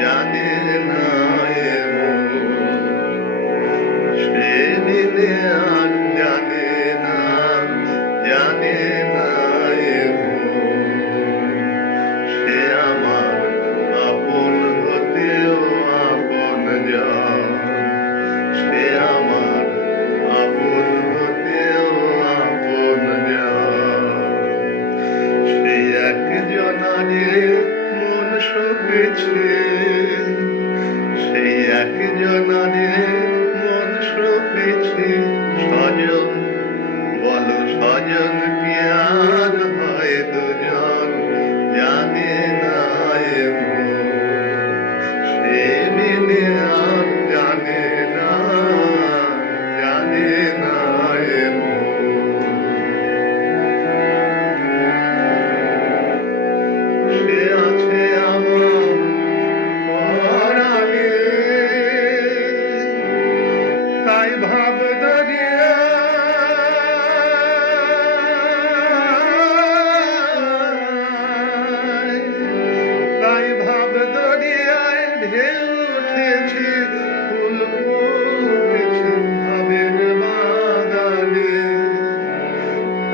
জানে না সেদিনে আর জানে না জানে না সে আমার আপন হতেও আপন যা সে আমার আপন হতেও আপন যা সে একজন মন সবেছে একজনারে মন সপেছে সজন বলো সজন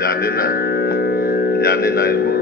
জানে না জানে না এবং